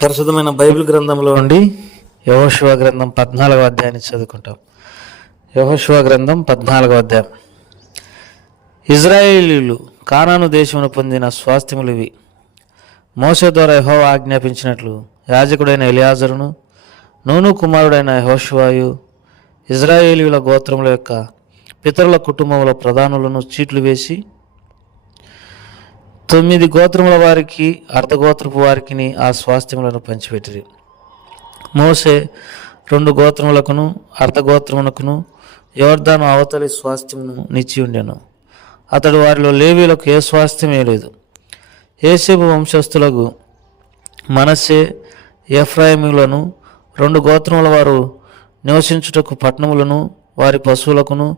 పరిశుద్ధమైన బైబిల్ గ్రంథంలో నుండి యెహోషువ గ్రంథం 14వ అధ్యాయాన్ని చదువుకుంటాం. యెహోషువ గ్రంథం 14వ అధ్యాయం. ఇజ్రాయేలీయులు కానాను దేశమును పొందిన స్వాస్థ్యములు ఇవి. మోషే ద్వారా యెహోవా ఆజ్ఞాపించినట్లు యాజకుడైన ఎలియాజరును, నూను కుమారుడైన యెహోషువయు ఇజ్రాయేలీయుల గోత్రముల యొక్క పితరుల కుటుంబముల ప్రధానులను చీట్లు వేసి 9 గోత్రముల వారికి అర్ధగోత్రపు వారికి ఆ స్వాస్థ్యములను పంచిపెట్టిరి. మోసే 2 గోత్రములకును అర్ధగోత్రమునకును యోర్దాను అవతలి స్వాస్థ్యమును నిచ్చి ఉండెను. అతడు వారిలో లేవీలకు ఏ స్వాస్థ్యమే లేదు. యోసేపు వంశస్థులకు మనస్సే, ఎఫ్రాయిములను 2 గోత్రముల వారు నివసించుటకు పట్టణములను వారి పశువులకును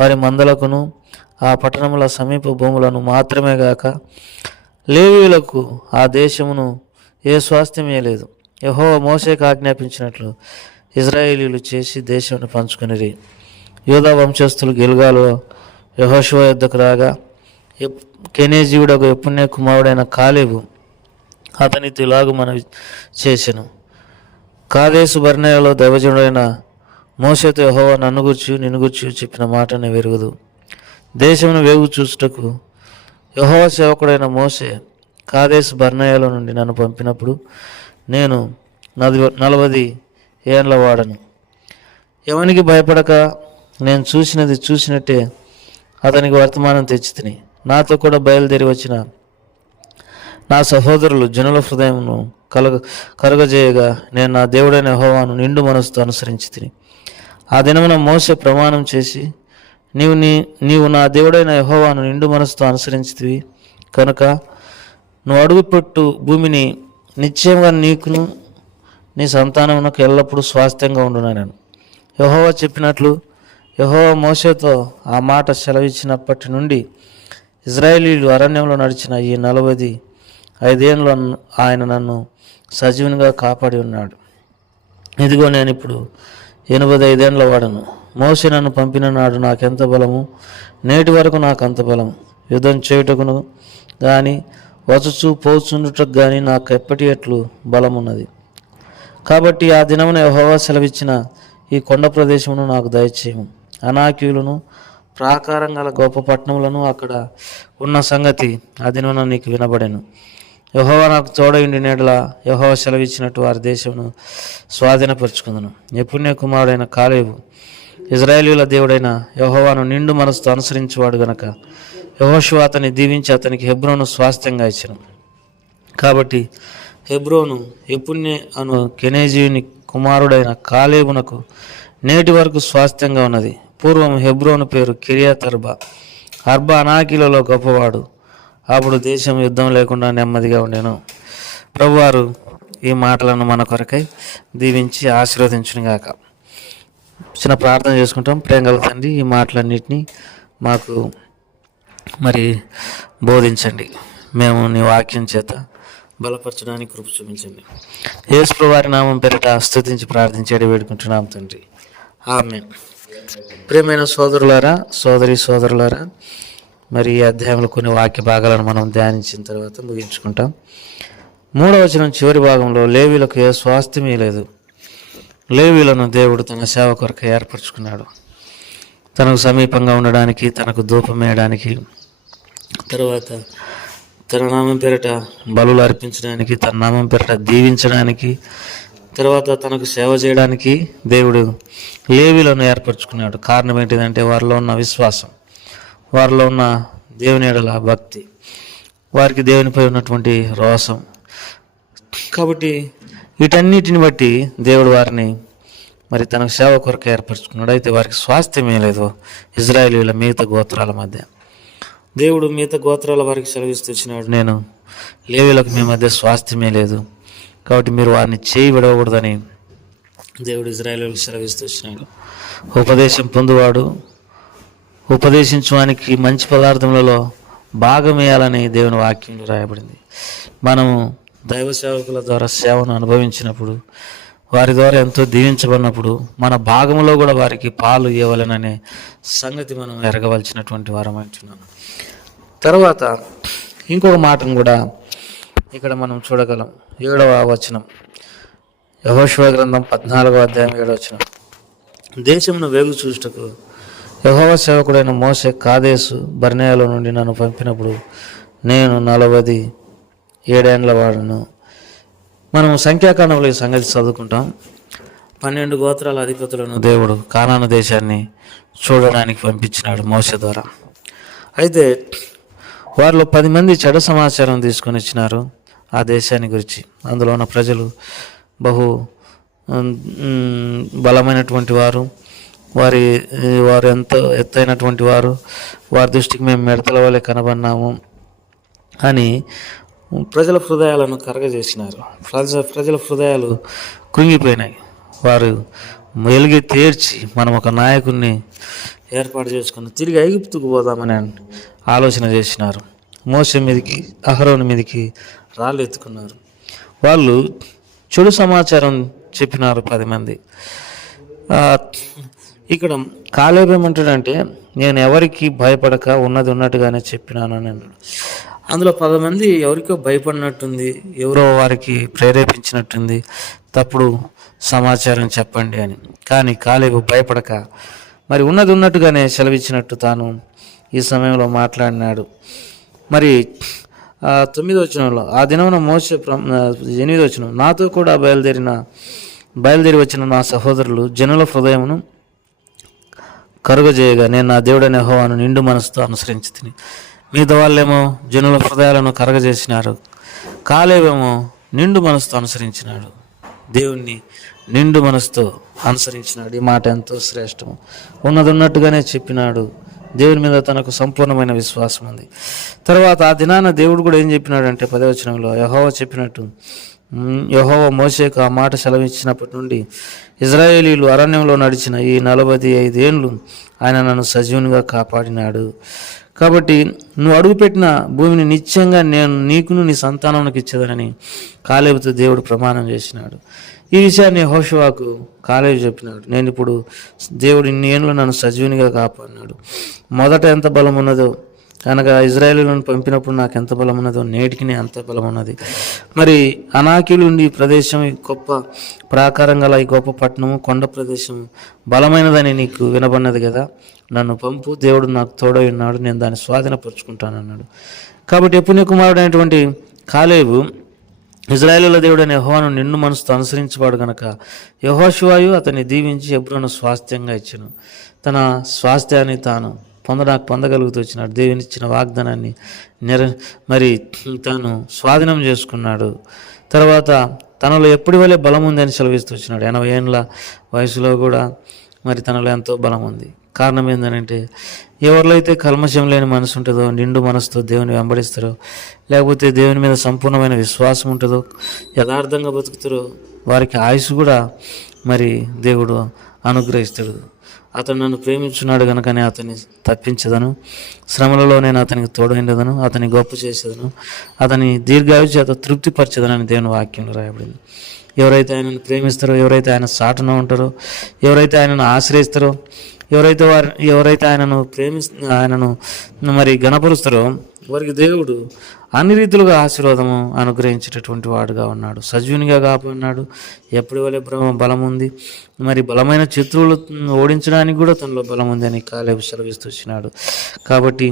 వారి మందలకును ఆ పట్టణముల సమీప భూములను మాత్రమే గాక లేవీయులకు ఆ దేశమును ఏ స్వాస్థ్యమే లేదు. యెహోవా మోషేకు ఆజ్ఞాపించినట్లు ఇజ్రాయేలీయులు చేసి దేశాన్ని పంచుకొనిరి. యూదా వంశస్థులు గిల్గాలో యెహోషువ యుద్ధకు రాగా కెనేజీయుడకు యెఫున్నె కుమారుడైన కాలేబు అతనితో ఇలాగు మనవి చేసెను. కాదేశు బర్నేయలో దైవజనుడైన మోషేతో యెహోవా నన్ను గూర్చి నిన్ను గూర్చి చెప్పిన మాటను వెరుగుదు. దేశమును వేగు చూచుటకు యెహోవా సేవకుడైన మోషే కాదేశు బర్నేయలో నుండి నన్ను పంపినప్పుడు నేను 40 ఏండ్ల వాడను. ఎవనికి భయపడక నేను చూసినట్టే అతనికి వర్తమానం తెచ్చి తిని నాతో కూడా బయలుదేరి వచ్చిన నా సహోదరులు జనుల హృదయమును కలుగజేయగా నేను నా దేవుడైన యెహోవాను నిండు మనసుతో అనుసరించి తిని. ఆ దినమున మోషే ప్రమాణం చేసి నీవు నా దేవుడైన యెహోవాను నిండు మనసుతో అనుసరించితివి కనుక నువ్వు అడుగుపెట్టు భూమిని నిశ్చయంగా నీకును నీ సంతానమునకు ఎల్లప్పుడూ స్వాస్థ్యంగా ఉండునని యెహోవా చెప్పినట్లు యెహోవా మోషేతో ఆ మాట సెలవిచ్చినప్పటి నుండి ఇజ్రాయేలీయులు అరణ్యంలో నడిచిన ఈ 45 ఏళ్ళు ఆయన నన్ను సజీవునిగా కాపాడి ఉన్నాడు. ఇదిగో నేను ఇప్పుడు 85 ఏండ్ల వాడను. మోషే నన్ను పంపిన నాడు నాకెంత బలము, నేటి వరకు నాకంత బలము. యుద్ధం చేయుటకును కానీ వచ్చుచూ పోచుండుటకు కానీ నాకు ఎప్పటి ఎట్లు బలమున్నది. కాబట్టి ఆ దినమున యెహోవా సెలవిచ్చిన ఈ కొండ ప్రదేశమును నాకు దయచేయము. అనాకీయులను ప్రాకారం గల గొప్ప పట్టణములను అక్కడ ఉన్న సంగతి ఆ దినమున నీకు వినబడెను. యెహోవా నాకు తోడయుండి నేడలా యెహోవా సెలవిచ్చినట్టు వారి దేశమును స్వాధీనపరుచుకుందును. యెఫున్నె కుమారుడైన కాలేబు ఇజ్రాయేలీయుల దేవుడైన యెహోవాను నిండు మనసుతో అనుసరించేవాడు గనక యెహోషువ అతన్ని దీవించి అతనికి హెబ్రోను స్వాస్థ్యంగా ఇచ్చెను. కాబట్టి హెబ్రోను యెఫున్నె అను కెనేజీయుని కుమారుడైన కాలేబునకు నేటి వరకు స్వాస్థ్యంగా ఉన్నది. పూర్వం హెబ్రోను పేరు కిర్యత్ అర్బా అనాకీలలో గొప్పవాడు. అప్పుడు దేశం యుద్ధం లేకుండా నెమ్మదిగా ఉండెను. ప్రభువారు ఈ మాటలను మన కొరకై దీవించి ఆశీర్వదించునుగాక. చిన్న ప్రార్థన చేసుకుంటాం. ప్రేమగల తండ్రి, ఈ మాటలన్నింటినీ మాకు బోధించండి. మేము నీ వాక్యం చేత బలపరచడానికి కృప చూపించండి. యేసు ప్రభువారి నామం పేరిట స్తుతించి ప్రార్థించేది వేడుకుంటున్నాం తండ్రి, ఆమేన్. ప్రియమైన సోదరులారా, సోదరులారా, ఈ అధ్యాయంలో కొన్ని వాక్య భాగాలను మనం ధ్యానించిన తర్వాత ముగించుకుంటాం. 3వ వచనం చివరి భాగంలో లేవీలకు ఏ స్వాస్థ్యమే లేదు. లేవీలను దేవుడు తన సేవ కొరకు ఏర్పరచుకున్నాడు. తనకు సమీపంగా ఉండడానికి, తనకు ధూపం వేయడానికి, తర్వాత తన నామం పేరిట బలులు అర్పించడానికి, తన నామం పేరిట దీవించడానికి, తర్వాత తనకు సేవ చేయడానికి దేవుడు లేవీలను ఏర్పరచుకున్నాడు. కారణం ఏంటిదంటే వారిలో ఉన్న విశ్వాసం, వారిలో ఉన్న దేవుని ఎడల భక్తి, వారికి దేవునిపై ఉన్నటువంటి రోసం. కాబట్టి వీటన్నిటిని బట్టి దేవుడు వారిని తనకు సేవ కొరకు ఏర్పరచుకున్నాడు. అయితే వారికి స్వాస్థ్యమే లేదు. ఇజ్రాయేలీయుల మిగతా గోత్రాల మధ్య దేవుడు మిగతా గోత్రాల వారికి సెలవిస్తూ వచ్చినాడు, నేను లేవీయులకు మీ మధ్య స్వాస్థ్యమే లేదు, కాబట్టి మీరు వారిని చేయి విడవకూడదని దేవుడు ఇజ్రాయేలీయులకు సెలవిస్తూ వచ్చినాడు. ఉపదేశం పొందువాడు ఉపదేశించడానికి మంచి పదార్థములలో భాగం వేయాలని దేవుని వాక్యంలో రాయబడింది. మనము దైవ సేవకుల ద్వారా సేవను అనుభవించినప్పుడు, వారి ద్వారా ఎంతో దీవించబడినప్పుడు మన భాగంలో కూడా వారికి పాలు ఇవ్వాలననే సంగతి మనం ఎరగవలసినటువంటి వారం అంటున్నాను. తర్వాత ఇంకొక మాటను కూడా ఇక్కడ మనం చూడగలం. 7వ వచనం, యెహోషువ గ్రంథం 14వ అధ్యాయం 7వ వచనం. దేశమును వేగు చూచుటకు యెహోవా సేవకుడైన మోషే కాదేశు బర్నేయలో నుండి నన్ను పంపినప్పుడు నేను 47 ఏండ్ల వాడును. మనం సంఖ్యాకాండంలో ఈ సంగతి చదువుకుంటాం. 12 గోత్రాల అధిపతులను దేవుడు కానాను దేశాన్ని చూడడానికి పంపించినాడు మోషే ద్వారా. అయితే వారిలో 10 మంది చెడు సమాచారం తీసుకొని వచ్చినారు ఆ దేశాన్ని గురించి. అందులో ఉన్న ప్రజలు బహు బలమైనటువంటి వారు, వారు ఎంతో ఎత్తైనటువంటి వారు, వారి దృష్టికి మేము మిడతల వలె కనబడినాము అని ప్రజల హృదయాలను కరగజేసినారు. ప్రజల హృదయాలు కృంగిపోయినాయి. వారు వెలిగి తీర్చి మనం ఒక నాయకుడిని ఏర్పాటు చేసుకుని తిరిగి ఐగుప్తుకు పోదామని ఆలోచన చేసినారు. మోషే మీదకి, అహరోను మీదకి రాళ్ళు ఎత్తుకున్నారు. వాళ్ళు చెడు సమాచారం చెప్పినారు 10 మంది. ఇక్కడ కాలేబు ఏమంటాడంటే, నేను ఎవరికి భయపడక ఉన్నది ఉన్నట్టుగానే చెప్పినాను అని అన్నాడు. అందులో 10 మంది ఎవరికో భయపడినట్టుంది, ఎవరో వారికి ప్రేరేపించినట్టుంది, తప్పుడు సమాచారం చెప్పండి అని. కానీ కాలేబు భయపడక మరి ఉన్నది ఉన్నట్టుగానే సెలవిచ్చినట్టు తాను ఈ సమయంలో మాట్లాడినాడు. మరి 9వ వచనంలో, ఆ దినమున మోషే 8వ వచనం, నాతో కూడా బయలుదేరి వచ్చిన నా సహోదరులు జనుల హృదయమును కరుగజేయగా నేను నా దేవుడైన యెహోవాను నిండు మనసుతో అనుసరించి తిని. మిగతా వాళ్ళేమో జనుల హృదయాలను కరగజేసినారు, కాలేబేమో నిండు మనసుతో అనుసరించినాడు. దేవుణ్ణి నిండు మనసుతో అనుసరించినాడు. ఈ మాట ఎంతో శ్రేష్టము. ఉన్నది ఉన్నట్టుగానే చెప్పినాడు. దేవుని మీద తనకు సంపూర్ణమైన విశ్వాసం ఉంది. తర్వాత ఆ దినాన దేవుడు కూడా ఏం చెప్పినాడంటే 10వ వచనంలో, యెహోవా చెప్పినట్టు యెహోవా మోషేకు ఆ మాట సెలవిచ్చినప్పటి నుండి ఇశ్రాయేలీయులు అరణ్యంలో నడిచిన ఈ 45 ఏండ్లు ఆయన నన్ను సజీవునిగా కాపాడినాడు. కాబట్టి నువ్వు అడుగుపెట్టిన భూమిని నిశ్చయంగా నేను నీకును నీ సంతానానికి ఇచ్చేదనని కాలేబుతో దేవుడు ప్రమాణం చేసినాడు. ఈ విషయాన్ని యెహోషువకు కాలేబు చెప్పినాడు. నేను ఇప్పుడు దేవుడు ఇన్ని ఏళ్ళు నన్ను సజీవునిగా కాపాడినాడు. మొదట ఎంత బలం ఉన్నదో, అనగా ఇజ్రాయేలులను పంపినప్పుడు నాకు ఎంత బలం ఉన్నదో నేటికి అంత బలం ఉన్నది. మరి అనాకీలు ఉండి ఈ ప్రదేశం, గొప్ప ప్రాకారం గల ఈ గొప్ప పట్టణము, కొండ ప్రదేశం బలమైనదని నీకు వినబడినది కదా, నన్ను పంపు, దేవుడు నాకు తోడై ఉన్నాడు, నేను దాన్ని స్వాధీనపరుచుకుంటానన్నాడు. కాబట్టి యెఫున్నె కుమారుడైనటువంటి కాలేబు ఇశ్రాయేలుల దేవుడైన యెహోవాను నిండు మనసుతో అనుసరించేవాడు గనక యెహోషువయు అతన్ని దీవించి హెబ్రోను స్వాస్థ్యంగా ఇచ్చెను. తన స్వాస్థ్యాన్ని తాను పొందగలుగుతూ వచ్చినాడు. దేవుని ఇచ్చిన వాగ్దానాన్ని మరి తాను స్వాధీనం చేసుకున్నాడు. తర్వాత తనలో ఎప్పటి వల్లే బలం ఉంది అని సెలవిస్తూ వచ్చినాడు. 80 ఏండ్ల వయసులో కూడా మరి తనలో ఎంతో బలం ఉంది. కారణం ఏంటంటే, ఎవరిలో అయితే కల్మషం లేని మనసు ఉంటుందో, నిండు మనసుతో దేవుని వెంబడిస్తారో, లేకపోతే దేవుని మీద సంపూర్ణమైన విశ్వాసం ఉంటుందో, యథార్థంగా బతుకుతారో, వారికి ఆయుష్ కూడా మరి దేవుడు అనుగ్రహిస్తాడు. అతను నన్ను ప్రేమించున్నాడు కనుకనే అతన్ని తప్పించదను, శ్రమలలో నేను అతనికి తోడైండదను, అతని గొప్ప చేసేదను, అతని దీర్ఘాయువు చేత తృప్తిపరచదనని దేవుని వాక్యంలో రాయబడింది. ఎవరైతే ఆయనను ప్రేమిస్తారో, ఎవరైతే ఆయన సాటున ఉంటారో, ఎవరైతే ఆయనను ఆశ్రయిస్తారో, ఎవరైతే ఆయనను మరి గణపరుస్తారో, వారికి దేవుడు అన్ని రీతులుగా ఆశీర్వాదము అనుగ్రహించేటటువంటి వాడుగా ఉన్నాడు. సజీవునిగా కాపాడినాడు. ఎప్పటి వలె బలం ఉంది. మరి బలమైన శత్రువులు ఓడించడానికి కూడా తనలో బలం ఉంది అని కాలేబు సెలవిస్తూ వచ్చినాడు. కాబట్టి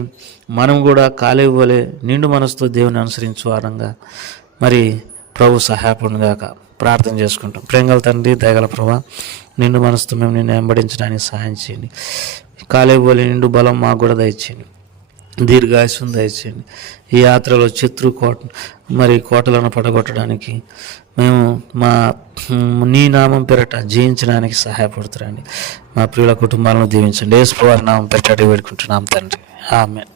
మనం కూడా కాలేబు వలె నిండు మనసుతో దేవుని అనుసరించు వారంగా మరి ప్రభు సహాయపడుగాక ప్రార్థన చేసుకుంటాం. ప్రేమగల తండ్రి, దయగల ప్రభా, నిండు మనసుతో మేము నిన్ను వెంబడించడానికి సహాయం చేయండి. కాలేబు వలె నిండు బలం మాకు కూడా దయచేయండి. దీర్ఘాయుస్సును దయచేయండి. ఈ యాత్రలో కోటలను పడగొట్టడానికి మేము నీ నామం పేరట జయించడానికి సహాయపడుతురండి. మా ప్రియుల కుటుంబాలను దీవించండి. యేసు ప్రభువు నామం పేరట వేడుకుంటున్నాం తండ్రి. ఆమేన్.